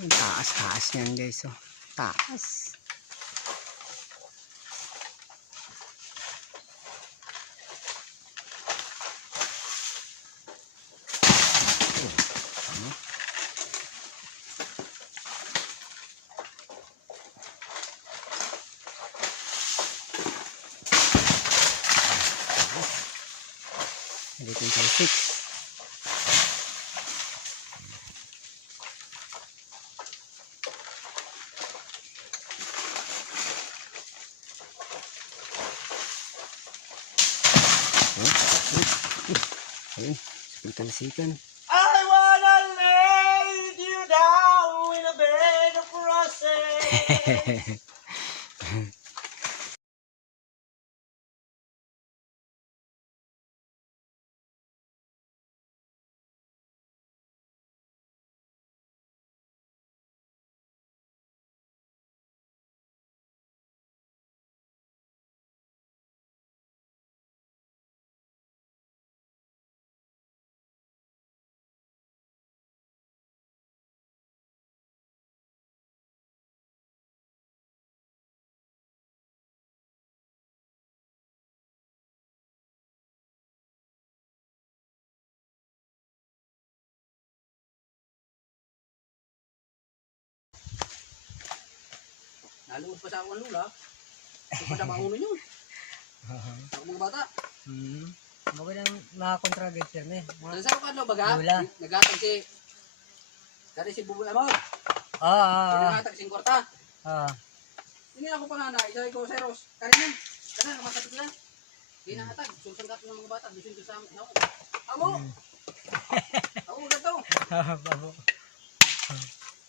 Ang taas-taas niyan guys. Oh. Taas. Dito 6. Ayun, sikan-sikan. I wanna lay you down in a bed of roses. Naluwas pa sa ako ang lula. Hindi pa siya mauno yun. Ako mga bata. Hmm. Mga lang nakakontra guys yan eh. Sa ano baga? Lula. Nagatag si... Kari si Bubul Amor. Ah, ah, Nagatag si Korta. ah. Hindi ako pa nga na. Isa ko si Ros. Kari yan. Kana, namatatag na. Hindi nakatag. Susungat ng mga bata. Dusin ko sa amin. Ako. Amo! Ako ulit to. Ah, babo.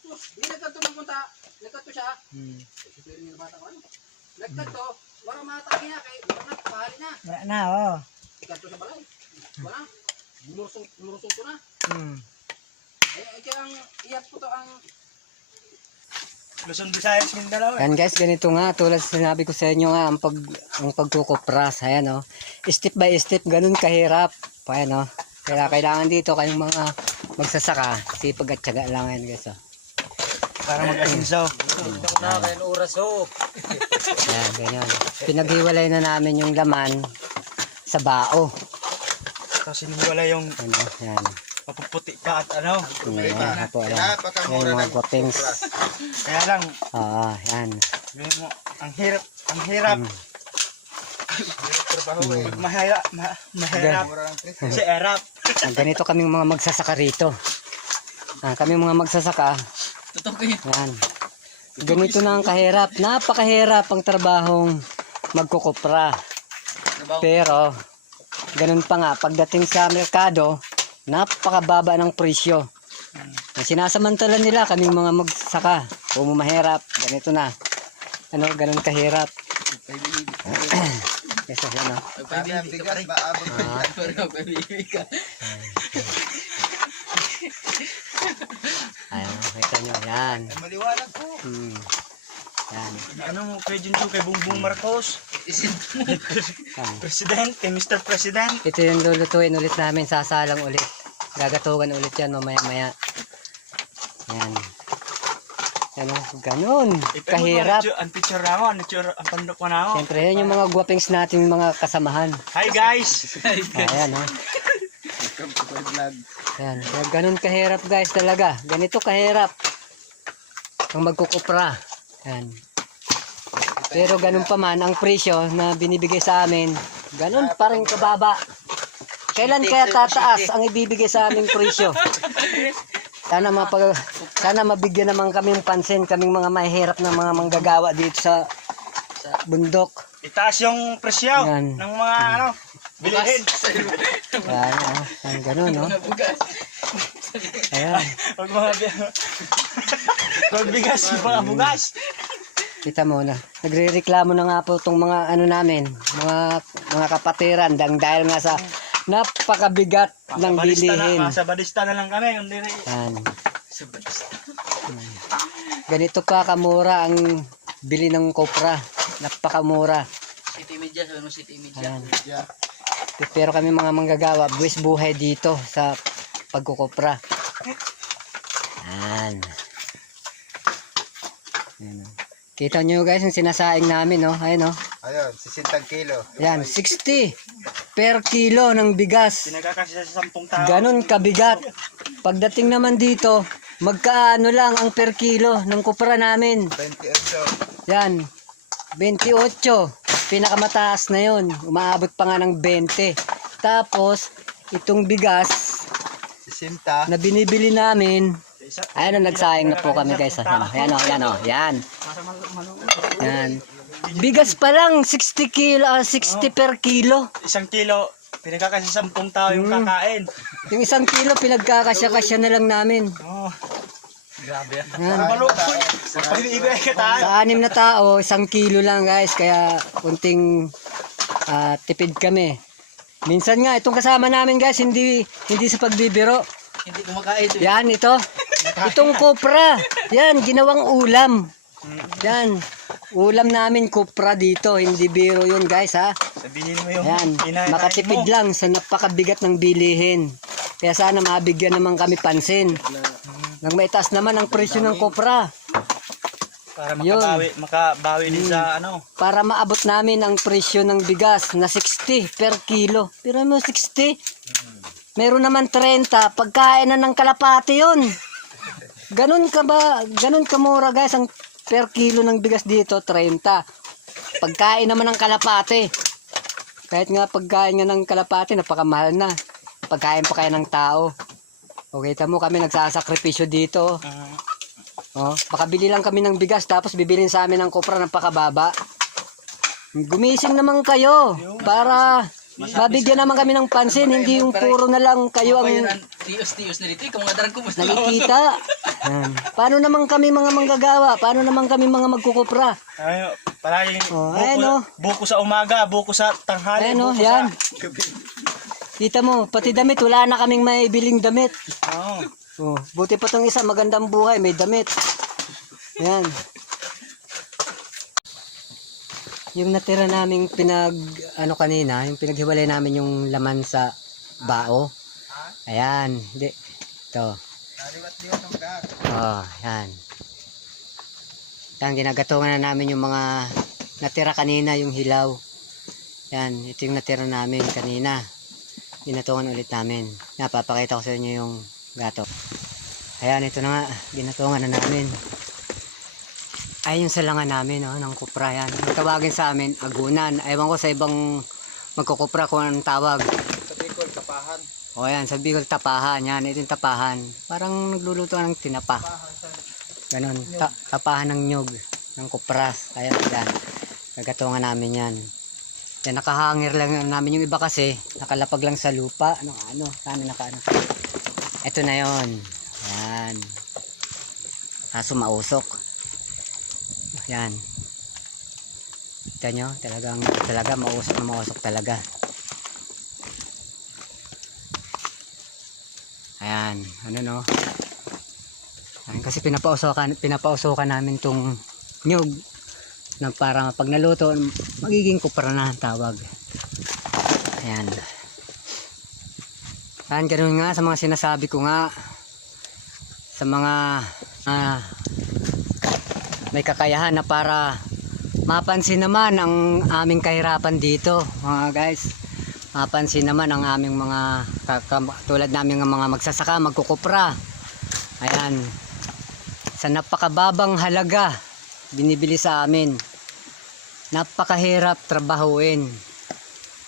Hindi nagkanto ng Nagkanto siya. Hmm. Sipiri ng bata ko ano. Nagkanto. Wala matagi na kay. Wala na. Pahali na. Wala na, oh. Nagkanto sa balay. Wala. Bumursong, bumursong ko na. Hmm. Eh, eh, kaya ang iyak ko to ang Luzon, Visayas, Mindanao eh. Yan guys, ganito nga, tulad sinabi ko sa inyo nga, ang, pag, ang pagkukupras, ayan o. Step by step, ganun kahirap. Ayan o. Kaya kailangan dito kayong mga magsasaka, sipag at tiyaga lang yan guys o. Para mag-asinsaw. Nakakain oras oh. Ayan, ganyan. Pinaghiwalay na namin yung laman sa bao. Tapos hiniwala yung Ano, yan. mapuputi pa at ano. Yung mga po, ayan. Yan, mga guwapings. Kaya lang, Oo, yan. yun mo, ang hirap, ang hirap. Mm. Pag mahirap, ma, mahirap. Si Erap. Ah, ganito kaming mga magsasaka rito. Ah, kami mga magsasaka, Totoo kayo. yan. Ganito na ang kahirap. Napakahirap ang trabahong magkukupra. Pero, ganun pa nga, pagdating sa merkado, napakababa ng presyo. Ang sinasamantala nila kaming mga magsaka. Kung mahirap, ganito na. Ano, ganun kahirap. Yes, ano. Ayan, kita nyo, yan. Maliwanag po. Hmm. Yan. Ano mo kay Junjun, kay Bongbong Marcos. Yan. President, kay Mr. President. Ito yung lulutuin ulit namin, sasalang ulit. Gagatugan ulit yan mamaya-maya. Yan. Ano, ganun. Kahirap. Ang picture na ako, ang picture, ang pandok ko na ako. Siyempre, yan yung mga guwapings nating mga kasamahan. Hi guys! Ayan, ha. Ayan. Kaya ganun kahirap, guys, talaga. Ganito kahirap. Ang magkukupra. Ayan. Pero ganun pa man, ang presyo na binibigay sa amin, ganun pa rin kababa. Kailan kaya tataas ang ibibigay sa aming presyo? Sana mapag sana mabigyan naman kaming pansin kaming mga mahihirap na mga manggagawa dito sa sa bundok. Itaas yung presyo Yan. ng mga ano, bilihin. Yan, ah, yan ganun, no? Ayan. Huwag mga Huwag bigas, yung mga bugas. Kita mo na. Nagrereklamo na nga po itong mga ano namin, mga mga kapatiran dang dahil nga sa napakabigat ng na, bilihin. sa balista na lang kami. Hindi rin. Yan. Ganito pa kamura ang bili ng kopra. Napakamura. City Media, sabi mo City Media. Ayan. Pero kami mga manggagawa, buwis buhay dito sa pagkukopra. Yan. Ayan, oh. Kita nyo guys yung sinasaing namin, no? Ayun, no? Ayun, 60 kilo. Yan, 60 per kilo ng bigas. Pinagkakasya sa 10 tao. Ganon kabigat. Pagdating naman dito, magkaano lang ang per kilo ng kupra namin. 28. Yan, 28. Pinakamataas na yon. Umaabot pa nga ng 20. Tapos, itong bigas 60. na binibili namin, ayan o, nagsayang na po kami guys. Ayan o, ayan o, ayan o, yan. Yan. Bigas pa lang, 60 kilo, ah, 60 per kilo. Isang kilo, pinagkakasya sa 10 tao yung Mm. kakain. Yung isang kilo, pinagkakasya-kasya na lang namin. Oh. Grabe yan. Pag-ibig ka tayo. Sa anim na tao, isang kilo lang guys, kaya kunting ah, tipid kami. Minsan nga, itong kasama namin guys, hindi hindi sa pagbibiro. Hindi kumakain ito. Yan, ito. Itong kopra. Yan, ginawang ulam. Yan. Ulam namin kopra dito. Hindi biro yun guys ha. Sabihin mo yung Yan. Makatipid mo. lang sa napakabigat ng bilihin. Kaya sana mabigyan naman kami pansin. Nang maitaas naman ang presyo ng kopra. Para Yun. makabawi, makabawi din sa ano. para maabot namin ang presyo ng bigas na 60 per kilo. Pero mo 60? Meron naman 30, pagkain na ng kalapati yun. Ganun ka ba, ganun kamura guys, ang per kilo ng bigas dito, 30. Pagkain naman ng kalapati. Kahit nga pagkain nga ng kalapati, napakamahal na. Pagkain pa kaya ng tao. Okay, tamo kami nagsasakripisyo dito. Oh, makabili lang kami ng bigas tapos bibilin sa amin ng kopra ng pakababa. Gumising naman kayo para mabigyan naman kami ng pansin, hindi yung puro na lang kayo ang tios-tios na dito. Ikaw mga darang kumusta? nakikita. Paano naman kami mga manggagawa? Paano naman kami mga magkukupra? Ayun, palaging Oh, buko, ayan, oh. buko sa umaga, buko sa tanghali, Ayan o, buko yan. sa gabi. Kita mo, pati damit, wala na kaming maibiling damit. Oo. Oh, buti pa tong isa, magandang buhay, may damit. Yan. Yung natira naming pinag, ano kanina, yung pinaghiwalay namin yung laman sa bao. Ayan, hindi. Ito. Naliwat-liwat ng gas. Oh, yan. Yan, ginagatungan na namin yung mga natira kanina, yung hilaw. Yan, ito yung natira namin kanina. Ginatungan ulit namin. Napapakita ko sa inyo yung gato. Ayan, ito na nga. Ginatungan na namin. Ay, yung salangan namin, oh, ng kupra yan. Ang tawagin sa amin, agunan. Ewan ko sa ibang magkukupra kung anong tawag. Sa Bicol, kapahan. O yan, sa Bicol tapahan. Yan, ito yung tapahan. Parang nagluluto ng tinapa. Ganon, ta- tapahan ng nyog, ng kupras. Ayan, yan. Gagatungan namin yan. Yan, nakahangir lang namin yung iba kasi, nakalapag lang sa lupa. Ano, ano, sana naka, ano. Ito na yon Yan. Kaso mausok. Yan. Kita nyo, talagang, talaga, mausok na mausok talaga. Ayan, ano no. Ayan, kasi pinapausokan, pinapausokan namin tong nyug na para pag naluto, magiging kupra na ang tawag. Ayan. Ayan, ganun nga sa mga sinasabi ko nga. Sa mga ah, may kakayahan na para mapansin naman ang aming kahirapan dito mga guys. Mapansin naman ang aming mga tulad namin ng mga magsasaka magkukupra. Ayan. Sa napakababang halaga binibili sa amin napakahirap trabahuin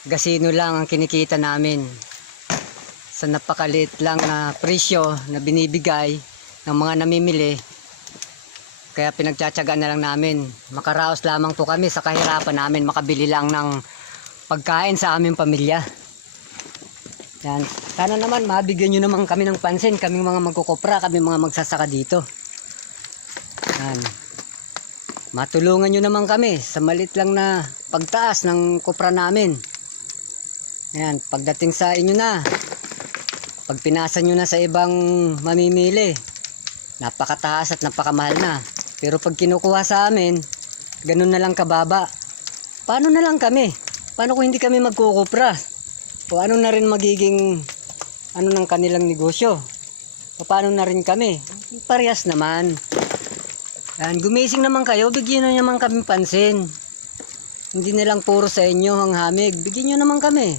gasino lang ang kinikita namin sa napakaliit lang na presyo na binibigay ng mga namimili kaya pinagtsatsagaan na lang namin makaraos lamang po kami sa kahirapan namin makabili lang ng pagkain sa aming pamilya. Yan. Sana naman mabigyan nyo naman kami ng pansin, kami mga magkukopra, kami mga magsasaka dito. Yan. Matulungan nyo naman kami sa malit lang na pagtaas ng kopra namin. Yan, pagdating sa inyo na, pag pinasa nyo na sa ibang mamimili, napakataas at napakamahal na. Pero pag kinukuha sa amin, ganun na lang kababa. Paano na lang kami? Paano kung hindi kami magkukupra? O ano na rin magiging ano ng kanilang negosyo? O paano na rin kami? Parehas naman. Yan, gumising naman kayo, bigyan nyo naman kami pansin. Hindi na lang puro sa inyo ang hamig, bigyan nyo naman kami.